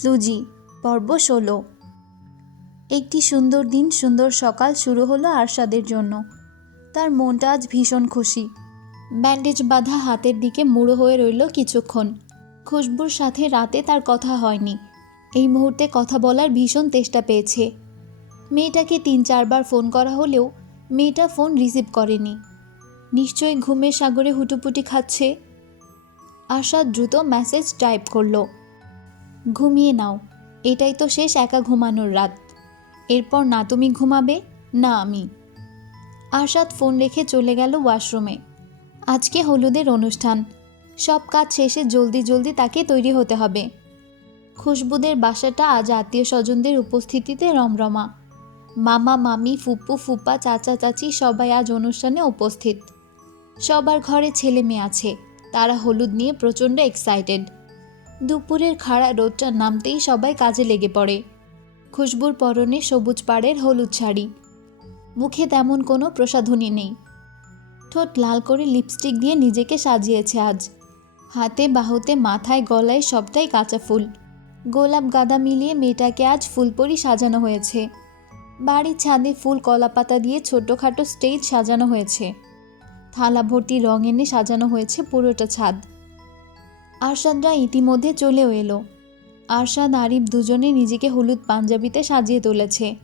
ফ্লুজি পর্ব ষোলো। একটি সুন্দর দিন, সুন্দর সকাল শুরু হলো আরশাদের জন্য। তার মনটা আজ ভীষণ খুশি। ব্যান্ডেজ বাঁধা হাতের দিকে মুড়ো হয়ে রইল কিছুক্ষণ। খুশবুর সাথে রাতে তার কথা হয়নি। এই মুহূর্তে কথা বলার ভীষণ চেষ্টা পেয়েছে। মেয়েটাকে তিন, চারবার ফোন করা হলেও মেয়েটা ফোন রিসিভ করেনি। নিশ্চয়ই ঘুমের সাগরে হুটুপুটি খাচ্ছে। আশা দ্রুত মেসেজ টাইপ করল। ঘুমিয়ে নাও। এটাই তো শেষ একা ঘুমানোর রাত। এরপর না তুমি ঘুমাবে, না আমি। আরশাদ ফোন রেখে চলে গেল ওয়াশরুমে। আজকে হলুদের অনুষ্ঠান। সব কাজ শেষে জলদি জলদি তাকে তৈরি হতে হবে। খুশবুদের বাসাটা আজ আত্মীয় স্বজনদের উপস্থিতিতে রমরমা। মামা, মামি ফুপ্পু ফুপা, চাচা, চাচি সবাই আজ অনুষ্ঠানে উপস্থিত। সবার ঘরে ছেলে মেয়ে আছে। তারা হলুদ নিয়ে প্রচণ্ড এক্সাইটেড দুপুরের খাড়া রোদটা নামতেই সবাই কাজে লেগে পড়ে। খুশবুর পরনে সবুজ পাড়ের হলুদ শাড়ি। মুখে তেমন কোনো প্রসাধনী নেই। ঠোঁট লাল করে লিপস্টিক দিয়ে নিজেকে সাজিয়েছে আজ। হাতে বাহুতে মাথায় গলায় সবটাই কাঁচা ফুল। গোলাপ গাদা মিলিয়ে মেয়েটাকে আজ ফুলপরি সাজানো হয়েছে। বাড়ির ছাদে ফুল কলাপাতা দিয়ে ছোটোখাটো স্টেজ সাজানো হয়েছে। থালা ভর্তি রং এনে সাজানো হয়েছে পুরোটা ছাদ। আরশাদরা ইতিমধ্যে চলেও এলো। আরশাদ আরিফ দুজনে নিজেকে হলুদ পাঞ্জাবিতে সাজিয়ে তুলেছে।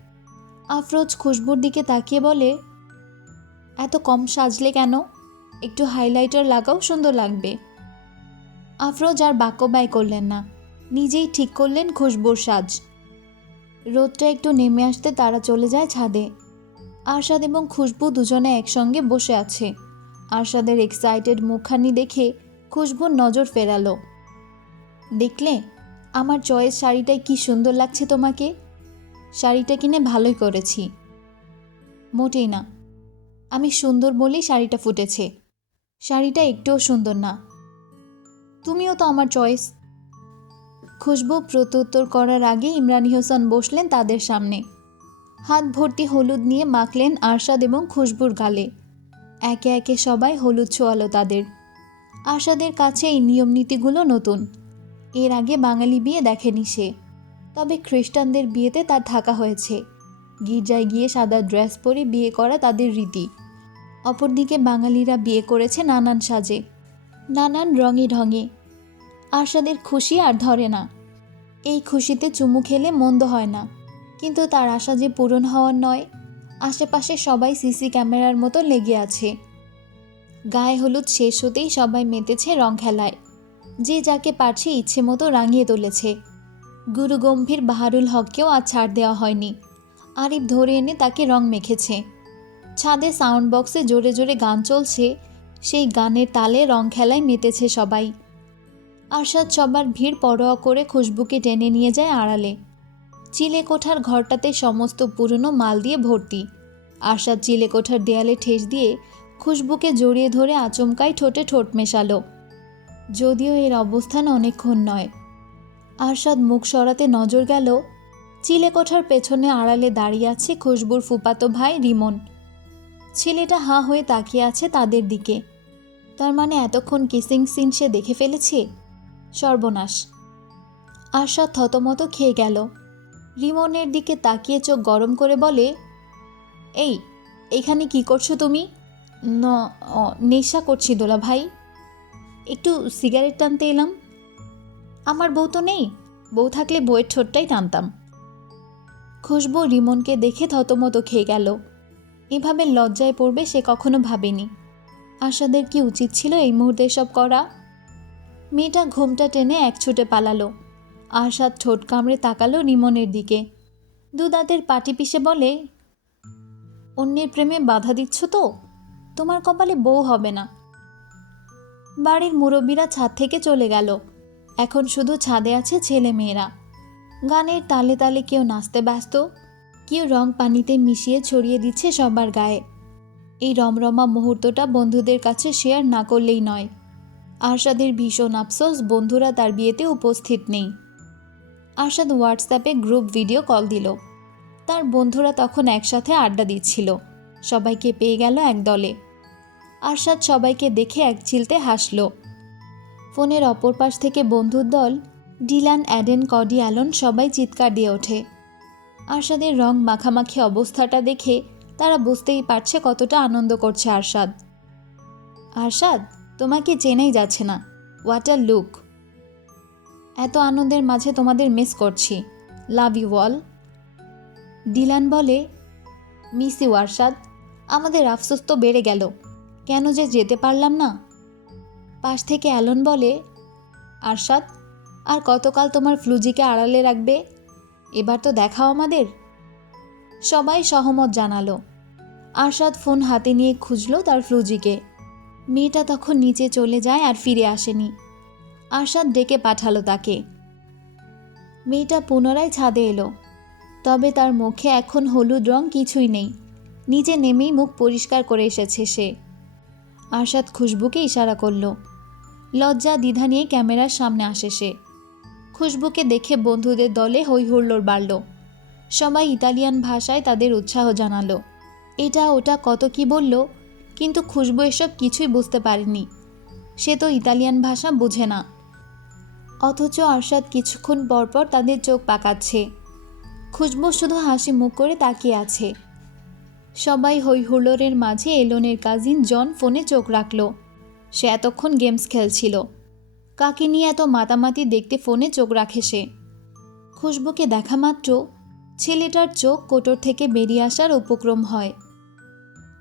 আফরোজ খুশবুর দিকে তাকিয়ে বলে, এত কম সাজলে কেন? একটু হাইলাইটার লাগাও, সুন্দর লাগবে। আফরোজ আর বাক্য ব্যয় করলেন না। নিজেই ঠিক করলেন খুশবুর সাজ। রোদটা একটু নেমে আসতে তারা চলে যায় ছাদে। আরশাদ এবং খুশবু দুজনে একসঙ্গে বসে আছে। আরশাদের এক্সাইটেড মুখখানি দেখে খুশবুর নজর ফেরালো। দেখলে? আমার চয়েস শাড়িটায় কি সুন্দর লাগছে তোমাকে? শাড়িটা কিনে ভালোই করেছি। মোটেই না। আমি সুন্দর বলেই শাড়িটা ফুটেছে। শাড়িটা একটুও সুন্দর না। তুমিও তো আমার চয়েস। খুশবু প্রত্যুত্তর করার আগে ইমরানি হোসেন বসলেন তাদের সামনে। হাত ভর্তি হলুদ নিয়ে মাখলেন আরশাদ এবং খুশবুর গালে। একে একে সবাই হলুদ ছোয়ালো তাদের। আশাদের কাছে এই নিয়ম নীতিগুলো নতুন। এর আগে বাঙালি বিয়ে দেখেনি সে। তবে খ্রিস্টানদের বিয়েতে তার থাকা হয়েছে। গির্জায় গিয়ে সাদা ড্রেস পরে বিয়ে করা তাদের রীতি। অপরদিকে বাঙালিরা বিয়ে করেছে নানান সাজে। নানান রঙে ঢঙে। আশাদের খুশি আর ধরে না। এই খুশিতে চুমু খেলে মন্দ হয় না। কিন্তু তার আশা যে পূরণ হওয়ার নয়, আশেপাশে সবাই সিসি ক্যামেরার মতো লেগে আছে। গায়ে হলুদ শেষ হতেই সবাই মেতেছে রং খেলায়। যে যাকে পারছে ইচ্ছে মতো রাঙিয়ে তুলেছে। গুরু গম্ভীর বাহারুল হককেও আর ছাড় দেওয়া হয়নি। আরিফ ধরে এনে তাকে রং মেখেছে। ছাদে সাউন্ড বক্সে জোরে জোরে গান চলছে, সেই গানের তালে রং খেলায় মেতেছে সবাই। আরশাদ সবার ভিড় পরোয়া করে খুশবুকে টেনে নিয়ে যায় আড়ালে। চিলে কোঠার ঘরটাতে সমস্ত পুরনো মাল দিয়ে ভর্তি। আরশাদ চিলে কোঠার দেয়ালে ঠেস দিয়ে খুশবুকে জড়িয়ে ধরে আচমকাই ঠোঁটে ঠোঁট মেশালো। যদিও এর অবস্থান অনেকক্ষণ নয়। আরশাদ মুখ সরাতে নজর গেল চিলে কোঠার পেছনে আড়ালে দাঁড়িয়ে আছে খুশবুর ফুপাতো ভাই রিমন। ছেলেটা হাঁ হয়ে তাকিয়ে আছে তাদের দিকে। তার মানে এতক্ষণ কিসিং সিন সে দেখে ফেলেছে? সর্বনাশ। আরশাদ থতমত খেয়ে গেল। রিমনের দিকে তাকিয়ে চোখ গরম করে বলে, এই, এখানে কি করছ তুমি? ন নেশা করছি দোলা ভাই। একটু সিগারেট টানতে এলাম। আমার বউ তো নেই। বউ থাকলে বউয়ের ঠোঁটটাই টানতাম। খুশবু রিমনকে দেখে থতমত খেয়ে গেল। এভাবে লজ্জায় পড়বে সে কখনো ভাবেনি। আশাদের কি উচিত ছিল এই মুহূর্তে সব করা? মেয়েটা ঘোমটা টেনে এক ছুটে পালালো। আশাদ ঠোঁট কামড়ে তাকালো রিমনের দিকে। দু দাঁতের পাটি পিষে বলে, অন্যের প্রেমে বাধা দিচ্ছ তো? তোমার কপালে বউ হবে না। বাড়ির মুরব্বীরা ছাদ থেকে চলে গেল। এখন শুধু ছাদে আছে ছেলে মেয়েরা। গানের তালে তালে কেউ নাচতে ব্যস্ত, কেউ রং পানিতে মিশিয়ে ছড়িয়ে দিচ্ছে সবার গায়ে। এই রমরমা মুহূর্তটা বন্ধুদের কাছে শেয়ার না করলেই নয়। আরশাদের ভীষণ আফসোস বন্ধুরা তার বিয়েতে উপস্থিত নেই। আরশাদ হোয়াটসঅ্যাপে গ্রুপ ভিডিও কল দিল। তার বন্ধুরা তখন একসাথে আড্ডা দিচ্ছিল। সবাইকে পেয়ে গেল এক দলে। আরশাদ সবাইকে দেখে এক চিলতে হাসল। ফোনের অপর পাশ থেকে বন্ধুর দল, ডিলান, অ্যাডেন, কডি, অ্যালন সবাই চিৎকার দিয়ে ওঠে। আরশাদের রং মাখামাখি অবস্থাটা দেখে তারা বুঝতেই পারছে কতটা আনন্দ করছে আরশাদ। আরশাদ, তোমাকে চেনাই যাচ্ছে না। ওয়াটার লুক এত আনন্দের মাঝে তোমাদের মিস করছি। লাভ ইউ অল ডিলান বলে মিস ইউ আরশাদ। আমাদের আফসোস তো বেড়ে গেল। কেন যে যেতে পারলাম না? পাশ থেকে অ্যালন বলে, আরশাদ, আর কতকাল তোমার ফ্লুজিকে আড়ালে রাখবে? এবার তো দেখাও আমাদের। সবাই সহমত জানালো। আরশাদ ফোন হাতে নিয়ে খুঁজলো তার ফ্লুজিকে। মেয়েটা তখন নিচে চলে যায় আর ফিরে আসেনি। আরশাদ ডেকে পাঠালো তাকে। মেয়েটা পুনরায় ছাদে এলো। তবে তার মুখে এখন হলুদ রং কিছুই নেই। নিচে নেমেই মুখ পরিষ্কার করে এসেছে সে। আরশাদ খুশবুকে ইশারা করল। লজ্জা দ্বিধা নিয়ে ক্যামেরার সামনে আসে সে। খুশবুকে দেখে বন্ধুদের দলে হই হুল্লোড় বাড়ল। সবাই ইতালিয়ান ভাষায় তাদের উৎসাহ জানালো। এটা ওটা কত কি বলল, কিন্তু খুশবু এসব কিছুই বুঝতে পারেনি। সে তো ইতালিয়ান ভাষা বুঝে না। অথচ আরশাদ কিছুক্ষণ পরপর তাদের চোখ পাকাচ্ছে। খুশবু শুধু হাসি মুখ করে তাকিয়ে আছে। সবাই হই হুল্লোড়ের মাঝে এলনের কাজিন জন ফোনে চোখ রাখল। সে এতক্ষণ গেমস খেলছিল। কাকে নিয়ে এত মাতামাতি দেখতে ফোনে চোখ রাখে সে? খুশবুকে দেখা মাত্র ছেলেটার চোখ কোটর থেকে বেরিয়ে আসার উপক্রম হয়।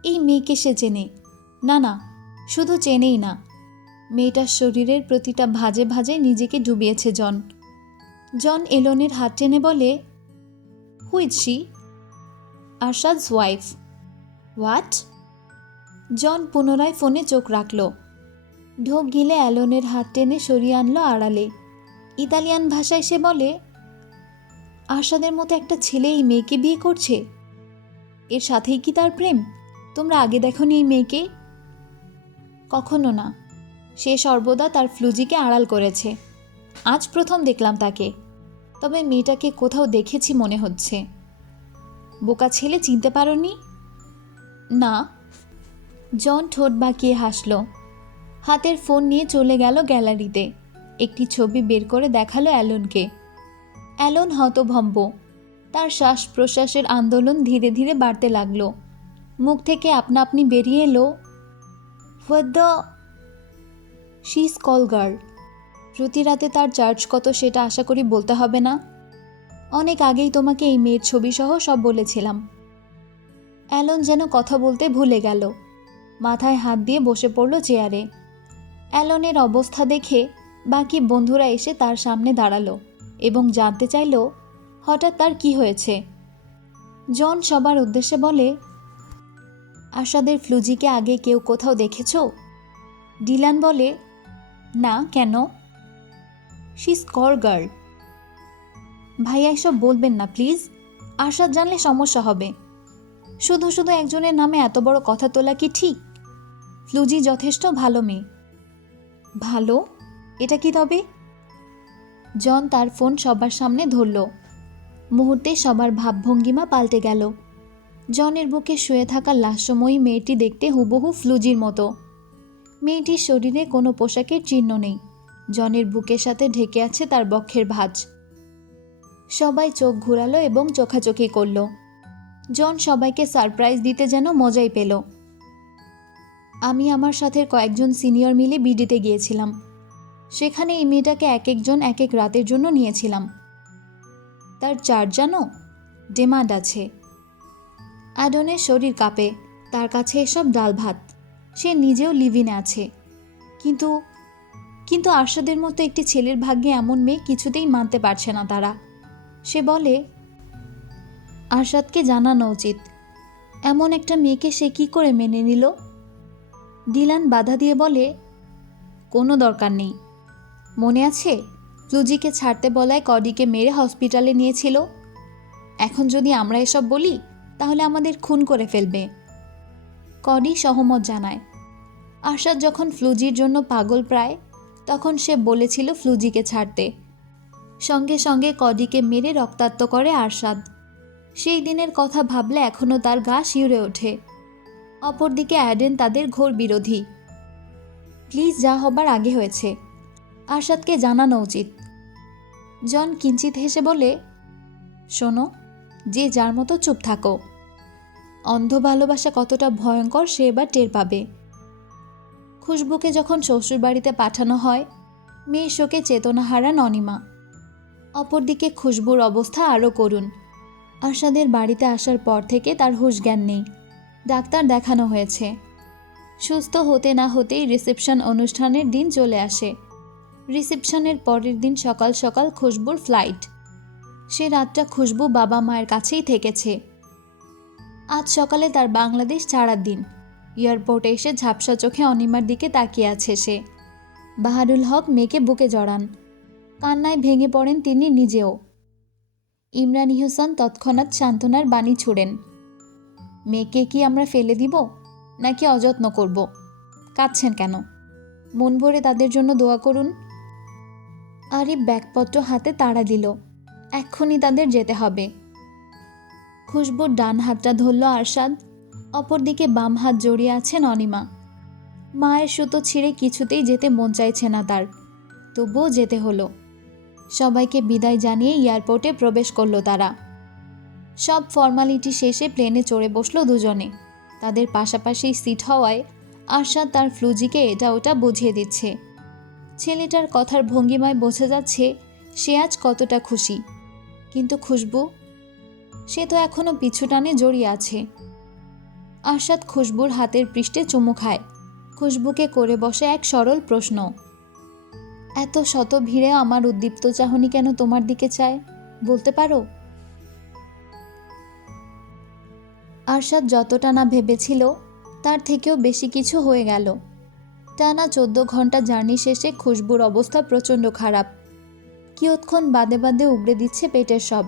এই মেয়েকে সে চেনে। না না, শুধু চেনেই না। মেয়েটার শরীরের প্রতিটা ভাজে ভাজে নিজেকে ডুবিয়েছে জন। জন এলনের হাত টেনে বলে who's she Arshad's wife what? John পুনরায় ফোনে চোখ রাখল। ঢোক গিলে অ্যালনের হাত টেনে সরিয়ে আনলো আড়ালে। ইতালিয়ান ভাষায় সে বলে আশাদের মতো একটা ছেলে এই মেয়েকে বিয়ে করছে? এর সাথেই কি তার প্রেম? তোমরা আগে দেখনি এই মেয়েকে? কখনো না। সে সর্বদা তার ফ্লুজিকে আড়াল করেছে। আজ প্রথম দেখলাম তাকে। তবে মেয়েটাকে কোথাও দেখেছি মনে হচ্ছে। বোকা ছেলে চিনতে পারোনি? না। জন ঠোঁট বাঁকিয়ে হাসল। হাতের ফোন নিয়ে চলে গেল গ্যালারিতে। একটি ছবি বের করে দেখাল অ্যালনকে। অ্যালন হতভম্ব। তার শ্বাস প্রশ্বাসের আন্দোলন ধীরে ধীরে বাড়তে লাগল। মুখ থেকে আপনা আপনি বেরিয়ে এলো। দ্য শি কল গার্ল প্রতি রাতে তার চার্জ কত সেটা আশা করি বলতে হবে না। অনেক আগেই তোমাকে এই মেয়ের ছবি সহ সব বলেছিলাম। অ্যালন যেন কথা বলতে ভুলে গেল। মাথায় হাত দিয়ে বসে পড়ল চেয়ারে। অ্যালনের অবস্থা দেখে বাকি বন্ধুরা এসে তার সামনে দাঁড়াল এবং জানতে চাইল, হঠাৎ তার কি হয়েছে? জন সবার উদ্দেশ্যে বলে, আশাদের ফ্লুজিকে আগে কেউ কোথাও দেখেছ? ডিলান বলে, না, কেন? She স্কর girl. ভাইয়া এসব বলবেন না, প্লিজ। আশাদ জানলে সমস্যা হবে। শুধু শুধু একজনের নামে এত বড় কথা তোলা কি ঠিক? ফ্লুজি যথেষ্ট ভালো মেয়ে। ভালো? এটা কি তবে? জন তার ফোন সবার সামনে ধরল। মুহূর্তে সবার ভাবভঙ্গিমা পাল্টে গেল। জনের বুকে শুয়ে থাকা লাস্যময়ী মেয়েটি দেখতে হুবহু ফ্লুজির মতো। মেয়েটির শরীরে কোনো পোশাকের চিহ্ন নেই। জনের বুকের সাথে ঢেকে আছে তার বক্ষের ভাঁজ। সবাই চোখ ঘুরালো এবং চোখাচোখি করল। জন সবাইকে সারপ্রাইজ দিতে যেন মজাই পেল। আমি আমার সাথে কয়েকজন সিনিয়র মিলে বিডিতে গিয়েছিলাম। সেখানে এই মেয়েটাকে এক একজন এক এক রাতের জন্য নিয়েছিলাম। তার চার্জ জানো ডিমান্ড আছে। অ্যাডনের শরীর কাঁপে, তার কাছে এসব ডাল ভাত। সে নিজেও লিভিনে আছে। কিন্তু কিন্তু আরশাদের মতো একটি ছেলের ভাগ্যে এমন মেয়ে কিছুতেই মানতে পারছে না তারা। সে বলে আরশাদকে জানানো উচিত, এমন একটা মেয়েকে সে কি করে মেনে নিল? দিলান বাধা দিয়ে বলে, কোনো দরকার নেই। মনে আছে ফ্লুজিকে ছাড়তে বলায় কডিকে মেরে হসপিটালে নিয়েছিল? এখন যদি আমরা এসব বলি, তাহলে আমাদের খুন করে ফেলবে। কডি সহমত জানায়। আশাদ যখন ফ্লুজির জন্য পাগল প্রায়, তখন সে বলেছিল ফ্লুজিকে ছাড়তে। সঙ্গে সঙ্গে কডিকে মেরে রক্তাক্ত করে আরশাদ। সেই দিনের কথা ভাবলে এখনও তার গা শিউরে ওঠে। অপরদিকে অ্যাডেন তাদের ঘোর বিরোধী। প্লিজ যা হবার আগে হয়েছে। আরশাদকে জানানো উচিত। জন কিঞ্চিত হেসে বলে, শোনো, যে যার মতো চুপ থাকো। অন্ধ ভালোবাসা কতটা ভয়ঙ্কর সে এবার টের পাবে। খুশবুকে যখন শ্বশুরবাড়িতে পাঠানো হয় মেয়ের শোকে চেতনা হারান অনিমা অপরদিকে খুশবুর অবস্থা আরও করুন আশাদের বাড়িতে আসার পর থেকে তার হুশ জ্ঞান নেই। ডাক্তার দেখানো হয়েছে। সুস্থ হতে না হতেই রিসেপশন অনুষ্ঠানের দিন চলে আসে। রিসেপশনের পরের দিন সকাল সকাল খুশবুর ফ্লাইট। সে রাতটা খুশবু বাবা মায়ের কাছেই থেকেছে। আজ সকালে তার বাংলাদেশ ছাড়ার দিন। এয়ারপোর্টে এসে ঝাপসা চোখে অনিমার দিকে তাকিয়ে আছে সে। বাহারুল হক মেয়েকে বুকে জড়ান। কান্নায় ভেঙে পড়েন তিনি নিজেও। ইমরান ইহসান তৎক্ষণাৎ সান্ত্বনার বাণী ছুড়েন। মেয়েকে কি আমরা ফেলে দিব, নাকি অযত্ন করব? কাঁদছেন কেন? মন ভরে তাদের জন্য দোয়া করুন। আরিফ ব্যাগপত্র হাতে তাড়া দিল। এক্ষুনি তাদের যেতে হবে। খুশবুর ডান হাতটা ধরল আরশাদ। অপরদিকে বাম হাত জড়িয়ে আছেন অনিমা। মায়ের সুতো ছিঁড়ে কিছুতেই যেতে মন চাইছে না তার। তবুও যেতে হলো। সবাইকে বিদায় জানিয়ে এয়ারপোর্টে প্রবেশ করল তারা। সব ফর্মালিটি শেষে প্লেনে চড়ে বসল দুজনে। তাদের পাশাপাশি সিট হওয়ায় আরশাদ তার ফ্লুজিকে এটা ওটা বুঝিয়ে দিচ্ছে। ছেলেটার কথার ভঙ্গিমায় বোঝা যাচ্ছে সে আজ কতটা খুশি। কিন্তু খুশবু? সে তো এখনও পিছু টানে জড়িয়ে আছে। আরশাদ খুশবুর হাতের পৃষ্ঠে চুমু খায়। খুশবুকে করে বসে এক সরল প্রশ্ন। এত শত ভিড়ে আমার উদ্দীপ্ত চাহনি কেন তোমার দিকে চায়? বলতে পারো? আরশাদ যতটা না ভেবেছিল, তার থেকেও বেশি কিছু হয়ে গেল। টানা চোদ্দ ঘণ্টা জার্নি শেষে খুশবুর অবস্থা প্রচণ্ড খারাপ। কিয়ৎক্ষণ বাদে বাদে উগড়ে দিচ্ছে পেটের সব।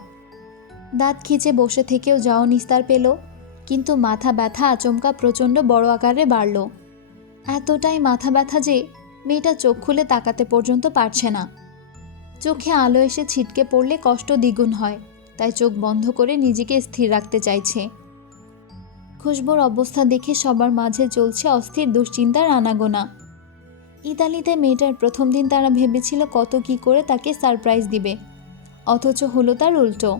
দাঁত খিচে বসে থেকেও যাও নিস্তার পেল, কিন্তু মাথা ব্যথা আচমকা প্রচণ্ড বড় আকারে বাড়ল। এতটাই মাথা ব্যথা যে মেয়েটা চোখ খুলে তাকাতে পর্যন্ত পারছে না। চোখে আলো এসে ছিটকে পড়লে কষ্ট দ্বিগুণ হয়, তাই চোখ বন্ধ করে নিজেকে স্থির রাখতে চাইছে। খুশবুর অবস্থা দেখে সবার মাঝে চলছে অস্থির দুশ্চিন্তার আনাগোনা। ইতালিতে মেয়েটার প্রথম দিন তারা ভেবেছিল কত কি করে তাকে সারপ্রাইজ দিবে, অথচ হলো তার উল্টো।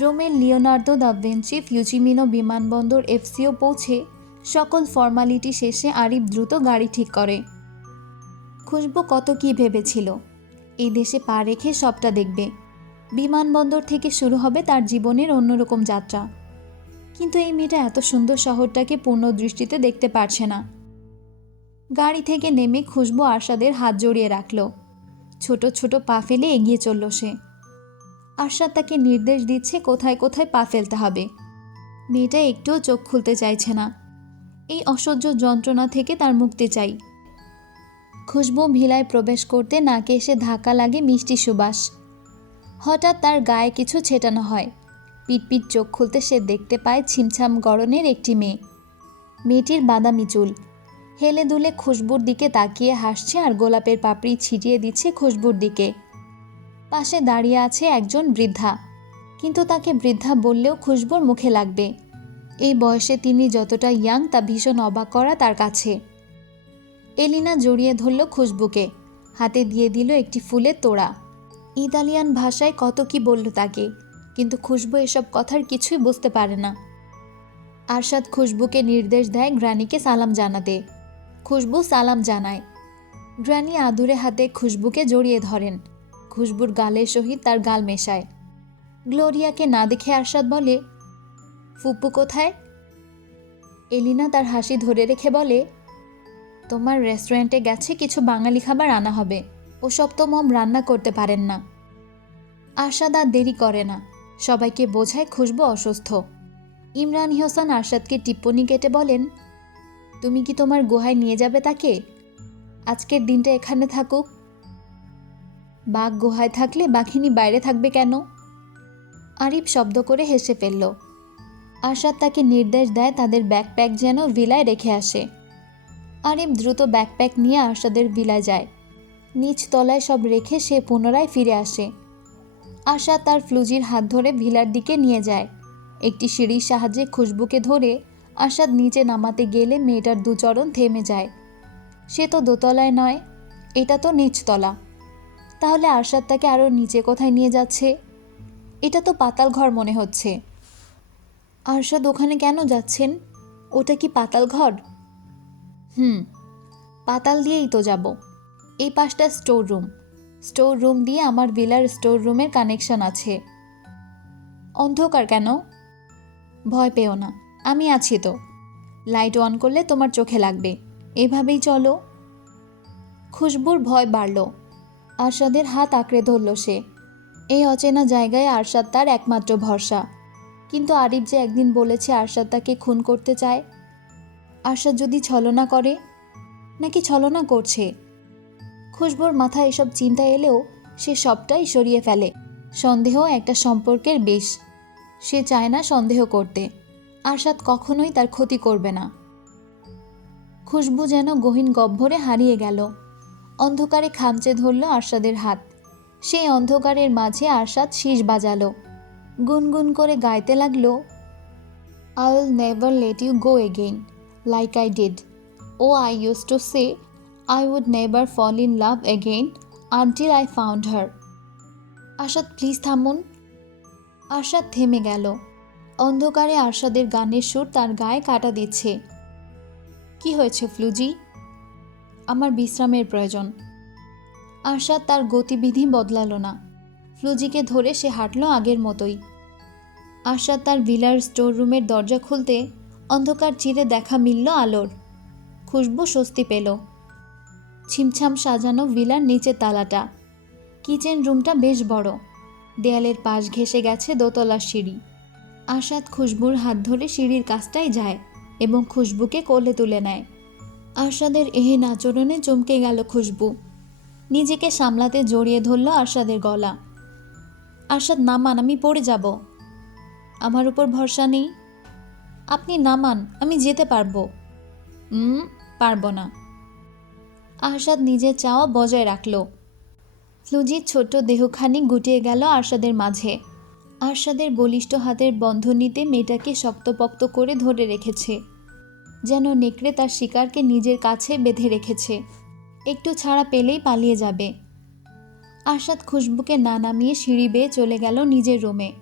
রোমের লিওনার্দো দা ফিউচিমিনো বিমানবন্দর এফসিও পৌঁছে সকল ফর্মালিটি শেষে আরিফ দ্রুত গাড়ি ঠিক করে। খুশবু কত কি ভেবেছিল। এই দেশে পা রেখে সবটা দেখবে। বিমানবন্দর থেকে শুরু হবে তার জীবনের অন্যরকম যাত্রা। কিন্তু এই মেয়েটা এত সুন্দর শহরটাকে পূর্ণ দৃষ্টিতে দেখতে পারছে না। গাড়ি থেকে নেমে খুশবু আরশাদের হাত জড়িয়ে রাখল। ছোট ছোট পা ফেলে এগিয়ে চলল সে। আরশাদ তাকে নির্দেশ দিচ্ছে কোথায় কোথায় পা ফেলতে হবে। মেয়েটা একটুও চোখ খুলতে চাইছে না। এই অসহ্য যন্ত্রণা থেকে তার মুক্তি চাই। খুশবু ভিলায় প্রবেশ করতে নাকে এসে ধাক্কা লাগে মিষ্টি সুবাস। হঠাৎ তার গায়ে কিছু ছেটানো হয়। পিটপিট চোখ খুলতে সে দেখতে পায় ছিমছাম গড়নের একটি মেয়ে। মেয়েটির বাদামি চুল। হেলে দুলে খুশবুর দিকে তাকিয়ে হাসছে আর গোলাপের পাপড়ি ছিটিয়ে দিচ্ছে খুশবুর দিকে। পাশে দাঁড়িয়ে আছে একজন বৃদ্ধা। কিন্তু তাকে বৃদ্ধা বললেও খুশবুর মুখে লাগবে। এই বয়সে তিনি যতটা ইয়াং তা ভীষণ অবাক করা তার কাছে। এলিনা জড়িয়ে ধরল খুশবুকে। হাতে দিয়ে দিল একটি ফুলের তোড়া। ইতালিয়ান ভাষায় কত কি বলল তাকে, কিন্তু খুশবু এসব কথার কিছুই বুঝতে পারে না। আরশাদ খুশবুকে নির্দেশ দেয় গ্রানিকে সালাম জানাতে। খুশবু সালাম জানায়। গ্রানি আদুরে হাতে খুশবুকে জড়িয়ে ধরেন। খুশবুর গালের সহিত তার গাল মেশায়। গ্লোরিয়াকে না দেখে আরশাদ বলে ফুপু কোথায়? এলিনা তার হাসি ধরে রেখে বলে, তোমার রেস্টুরেন্টে গেছে কিছু বাঙালি খাবার আনা হবে। ওসব তো মম রান্না করতে পারেন না। আরশাদ আর দেরি করে না। সবাইকে বোঝায় খুশবু অসুস্থ। ইমরান হোসেন আরশাদকে টিপ্পনি কেটে বলেন, তুমি কি তোমার গুহায় নিয়ে যাবে তাকে? আজকের দিনটা এখানে থাকুক। বাঘ গুহায় থাকলে বাঘিনী বাইরে থাকবে কেন? আরিফ শব্দ করে হেসে ফেলল। আরশাদ তাকে নির্দেশ দেয় তাদের ব্যাকপ্যাক যেন ভিলায় রেখে আসে। আরিফ দ্রুত ব্যাকপ্যাক নিয়ে আরশাদের ভিলায় যায়। নিচ তলায় সব রেখে সে পুনরায় ফিরে আসে। আশা তার ফ্লুজির হাত ধরে ভিলার দিকে নিয়ে যায়। একটি সিঁড়ির সাহায্যে খুশবুকে ধরে আশাদ নিচে নামাতে গেলে মেয়েটার দুচরণ থেমে যায়। সে তো দোতলায় নয়, এটা তো নিচতলা তাহলে আরশাদ তাকে আরও নিচে কোথায় নিয়ে যাচ্ছে? এটা তো পাতাল ঘর মনে হচ্ছে। আরশাদ ওখানে কেন যাচ্ছেন? ওটা কি পাতাল ঘর? হুম, পাতাল দিয়েই তো যাব। এই পাশটা স্টোর রুম। স্টোর রুম দিয়ে আমার ভিলার স্টোর রুমের কানেকশন আছে। অন্ধকার কেন? ভয় পেও না, আমি আছি তো। লাইট অন করলে তোমার চোখে লাগবে। এভাবেই চলো। খুশবুর ভয় বাড়ল। আরশাদের হাত আঁকড়ে ধরল সে। এই অচেনা জায়গায় আরশাদ তার একমাত্র ভরসা। কিন্তু আরিফ যে একদিন বলেছে আরশাদ তাকে খুন করতে চায়, আরশাদ যদি ছলনা করে, নাকি ছলনা করছে? খুশবুর মাথায় এসব চিন্তা এলেও সে সবটাই সরিয়ে ফেলে। সন্দেহ একটা সম্পর্কের বেশ। সে চায় না সন্দেহ করতে। আরশাদ কখনোই তার ক্ষতি করবে না। খুশবু যেন গহীন গহ্বরে হারিয়ে গেল। অন্ধকারে খামচে ধরল আরশাদের হাত। সেই অন্ধকারের মাঝে আরশাদ শীষ বাজালো। গুনগুন করে গাইতে লাগল I will never let you go again like I did oh I use to say I would never fall in love again until I found her Ashad please থামুন। আরশাদ থেমে গেল। অন্ধকারে আরশাদের গানের সুর তার গায়ে কাটা দিচ্ছে। কি হয়েছে, ফ্লুজি? আমার বিশ্রামের প্রয়োজন। আরশাদ তার গতিবিধি বদলালো না। ফ্লুজিকে ধরে সে হাঁটলো আগের মতোই। আরশাদ তার ভিলার স্টোর রুমের দরজা খুলতে অন্ধকার চিরে দেখা মিলল আলোর। খুশবু স্বস্তি পেল। ছিমছাম সাজানো ভিলার নিচের তালাটা। কিচেন রুমটা বেশ বড়। দেয়ালের পাশ ঘেঁষে গেছে দোতলার সিঁড়ি। আশাদ খুশবুর হাত ধরে সিঁড়ির কাছটায় যায় এবং খুশবুকে কোলে তুলে নেয়। আরশাদের এহেন আচরণে চমকে গেল খুশবু। নিজেকে সামলাতে জড়িয়ে ধরল আরশাদের গলা। আরশাদ, নামান, আমি পড়ে যাব। আমার উপর ভরসা নেই। আপনি নামান, আমি যেতে পারব। পারব না। আরশাদ নিজের চাওয়া বজায় রাখল। ফ্লুজির ছোট্ট দেহখানি গুটিয়ে গেল আরশাদের মাঝে। আরশাদের বলিষ্ঠ হাতের বন্ধনীতে মেয়েটাকে শক্তপক্ত করে ধরে রেখেছে, যেন নেকড়ে তার শিকারকে নিজের কাছে বেঁধে রেখেছে। একটু ছাড়া পেলেই পালিয়ে যাবে। আরশাদ খুশবুকে না নামিয়ে সিঁড়ি বেয়ে চলে গেল নিজের রুমে।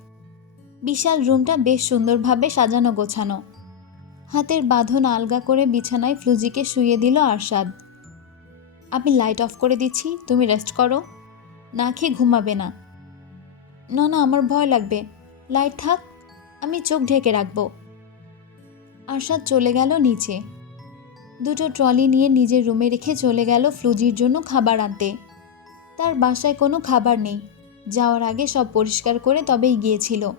বিশাল রুমটা বেশ সুন্দরভাবে সাজানো গোছানো। হাতের বাঁধন আলগা করে বিছানায় ফ্লুজিকে শুয়ে দিল আরশাদ। আমি লাইট অফ করে দিচ্ছি, তুমি রেস্ট করো। না খেয়ে ঘুমাবে না। না না, আমার ভয় লাগবে। লাইট থাক, আমি চোখ ঢেকে রাখব। আরশাদ চলে গেল নিচে। দুটো ট্রলি নিয়ে নিজের রুমে রেখে চলে গেল ফ্লুজির জন্য খাবার আনতে। তার বাসায় কোনো খাবার নেই। যাওয়ার আগে সব পরিষ্কার করে তবেই গিয়েছিল।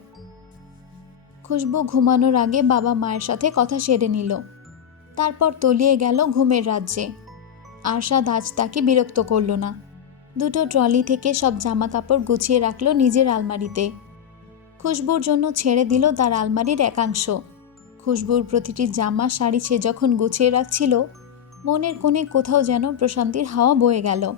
খুশবু ঘুমানোর আগে বাবা মায়ের সাথে কথা সেরে নিল। তারপর তলিয়ে গেল ঘুমের রাজ্যে। আরশাদ আজ তাকে বিরক্ত করল না। দুটো ট্রলি থেকে সব জামা কাপড় গুছিয়ে রাখল নিজের আলমারিতে। খুশবুর জন্য ছেড়ে দিল তার আলমারির একাংশ। খুশবুর প্রতিটি জামা, শাড়ি সে যখন গুছিয়ে রাখছিল, মনের কোণে কোথাও যেন প্রশান্তির হাওয়া বয়ে গেল।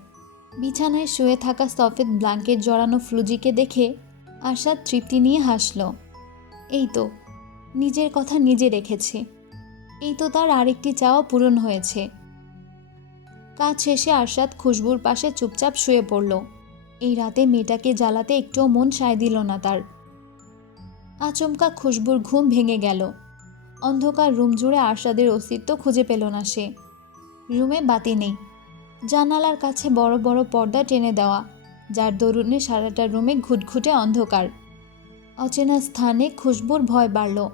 বিছানায় শুয়ে থাকা সফেদ ব্ল্যাঙ্কেট জড়ানো ফ্লুজিকে দেখে আশাদ তৃপ্তি নিয়ে হাসল। এই তো, নিজের কথা নিজে রেখেছে। এই তো তার আরেকটি চাওয়া পূরণ হয়েছে। কাজ শেষে আরশাদ খুশবুর পাশে চুপচাপ শুয়ে পড়ল। এই রাতে মেয়েটাকে জ্বালাতে একটুও মন সায় দিল না তার। আচমকা খুশবুর ঘুম ভেঙে গেল। অন্ধকার রুম জুড়ে আরশাদের অস্তিত্ব খুঁজে পেল না সে। রুমে বাতি নেই। জানালার কাছে বড় বড় পর্দা টেনে দেওয়া, যার দরুণে সারাটা রুমে ঘুটঘুটে অন্ধকার। অচেনা স্থানে খুশবুর ভয় বাড়ল।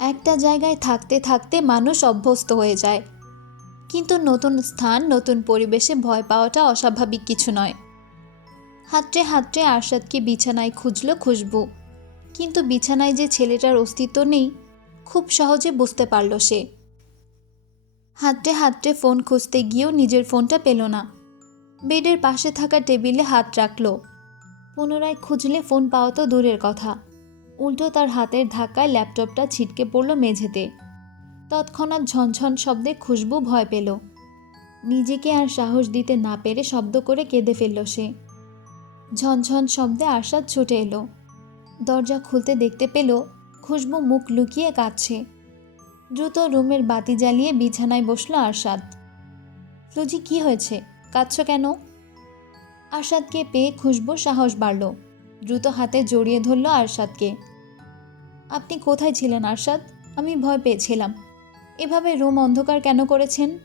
একটা জায়গায় থাকতে থাকতে মানুষ অভ্যস্ত হয়ে যায়। কিন্তু নতুন স্থান, নতুন পরিবেশে ভয় পাওয়াটা অস্বাভাবিক কিছু নয়। হাতড়ে হাতড়ে আরশাদকে বিছানায় খুঁজল খুশবু। কিন্তু বিছানায় যে ছেলেটার অস্তিত্ব নেই, খুব সহজে বুঝতে পারল সে। হাতড়ে হাতড়ে ফোন খুঁজতে গিয়েও নিজের ফোনটা পেল না। বেডের পাশে থাকা টেবিলে হাত রাখল। পুনরায় খুঁজলে ফোন পাওয়া তো দূরের কথা। উল্টো তার হাতের ধাক্কায় ল্যাপটপটা ছিটকে পড়ল মেঝেতে। তৎক্ষণাৎ ঝনঝন শব্দে খুশবু ভয় পেল। নিজেকে আর সাহস দিতে না পেরে শব্দ করে কেঁদে ফেলল সে। ঝনঝন শব্দে আরশাদ ছুটে এলো। দরজা খুলতে দেখতে পেল খুশবু মুখ লুকিয়ে কাঁদছে। দ্রুত রুমের বাতি জ্বালিয়ে বিছানায় বসল আরশাদ। ফ্লুজি কি হয়েছে? কাঁদছ কেন? আরশাদকে পেয়ে খুশবুর সাহস বাড়ল। দ্রুত হাতে জড়িয়ে ধরল আরশাদকে। আপনি কোথায় ছিলেন আরশাদ? আমি ভয় পেয়েছিলাম। এভাবে রুম অন্ধকার কেন করেছেন?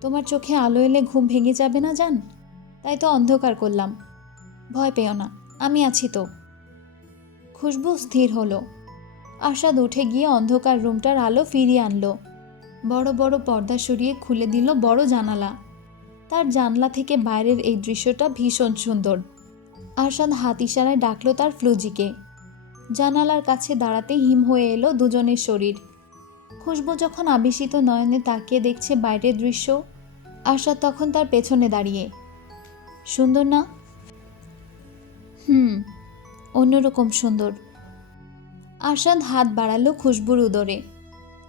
তোমার চোখে আলো এলে ঘুম ভেঙে যাবে না জান? তাই তো অন্ধকার করলাম। ভয় পেও না, আমি আছি তো। খুশবু স্থির হলো। আরশাদ উঠে গিয়ে অন্ধকার রুমটার আলো ফিরিয়ে আনলো। বড় বড় পর্দা সরিয়ে খুলে দিল বড় জানালা। তার জানলা থেকে বাইরের এই দৃশ্যটা ভীষণ সুন্দর। আরশাদ হাত ইশারায় ডাকলো তার ফ্লুজিকে। জানালার কাছে দাঁড়াতে হিম হয়ে এলো দুজনের শরীর। খুশবু যখন আবেশিত নয়নে তাকিয়ে দেখছে বাইরের দৃশ্য আরশাদ তখন তার পেছনে দাঁড়িয়ে। সুন্দর না? হুম, অন্যরকম সুন্দর। আরশাদ হাত বাড়ালো খুশবুর উদরে।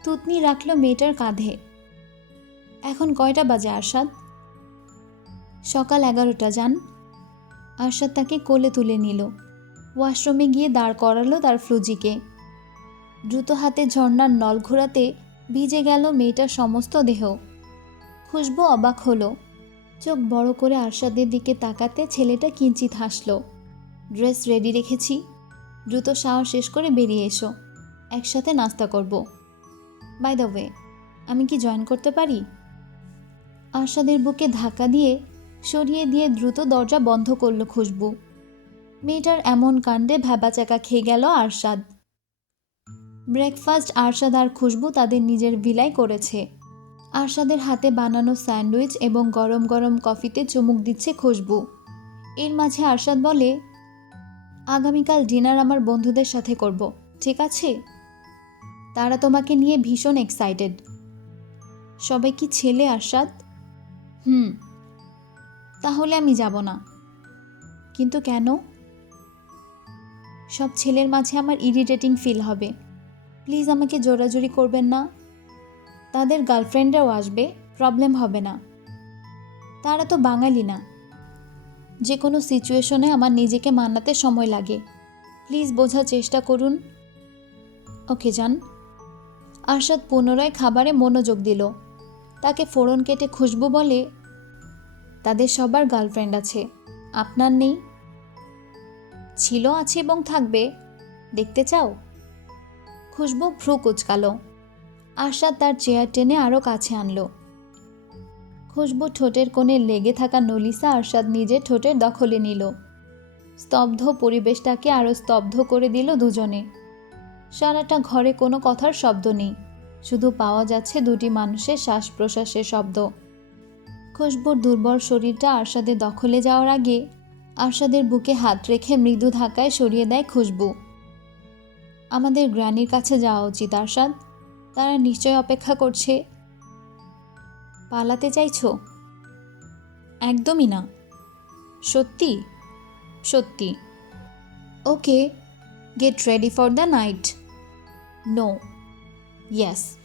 তুতনি রাখল মেয়েটার কাঁধে। এখন কয়টা বাজে আরশাদ? সকাল এগারোটা যান আরশাদ তাকে কোলে তুলে নিল। ওয়াশরুমে গিয়ে দাঁড় করালো তার ফ্লুজিকে। দ্রুত হাতে ঝর্নার নল ঘোরাতে ভিজে গেল মেয়েটার সমস্ত দেহ। খুশবু অবাক হলো। চোখ বড় করে আরশাদের দিকে তাকাতে ছেলেটা কিঞ্চিত হাসলো। ড্রেস রেডি রেখেছি। দ্রুত শাওয়ার শেষ করে বেরিয়ে এসো। একসাথে নাস্তা করব। বাই দ্য ওয়ে আমি কি জয়েন করতে পারি? আরশাদের বুকে ধাক্কা দিয়ে সরিয়ে দিয়ে দ্রুত দরজা বন্ধ করল খুশবু। মেয়েটার এমন কাণ্ডে ভ্যাবাচাকা খেয়ে গেল আরশাদ। ব্রেকফাস্ট আরশাদ আর খুশবু তাদের নিজের ভিলায় করেছে। আরশাদের হাতে বানানো স্যান্ডউইচ এবং গরম গরম কফিতে চুমুক দিচ্ছে খুশবু। এর মাঝে আরশাদ বলে আগামীকাল ডিনার আমার বন্ধুদের সাথে করব, ঠিক আছে? তারা তোমাকে নিয়ে ভীষণ এক্সাইটেড সবাই কি ছেলে, আরশাদ? হুম, তাহলে আমি যাব না। কিন্তু কেন? সব ছেলের মাঝে আমার ইরিটেটিং ফিল হবে। প্লিজ আমাকে জোরাজোরি করবেন না। তাদের গার্লফ্রেন্ডরাও আসবে প্রবলেম হবে না। তারা তো বাঙালি না। যে কোনো সিচুয়েশনে আমার নিজেকে মানাতে সময় লাগে। প্লিজ বোঝার চেষ্টা করুন। ওকে যান আরশাদ পুনরায় খাবারে মনোযোগ দিল। তাকে ফোড়ন কেটে খুশবু বলে, তাদের সবার গার্লফ্রেন্ড আছে। আপনার নেই? ছিল, আছে এবং থাকবে। দেখতে চাও? খুশবু ভ্রু কুচকালো। আশাদ তার চেয়ার টেনে আরও কাছে আনলো। খুশবু ঠোঁটের কোণে লেগে থাকা নলিসা আরশাদ নিজের ঠোঁটের দখলে নিল। স্তব্ধ পরিবেশটাকে আরও স্তব্ধ করে দিল দুজনে। সারাটা ঘরে কোনো কথার শব্দ নেই। শুধু পাওয়া যাচ্ছে দুটি মানুষের শ্বাস প্রশ্বাসের শব্দ। খুশবুর দুর্বল শরীরটা আরশাদের দখলে যাওয়ার আগে আরশাদের বুকে হাত রেখে মৃদু ধাক্কায় সরিয়ে দেয় খুশবু। আমাদের গ্রানির কাছে যাওয়া উচিত, আরশাদ। তারা নিশ্চয় অপেক্ষা করছে। পালাতে চাইছো? একদমই না। সত্যি? সত্যি। Okay get ready for the night. No. Yes.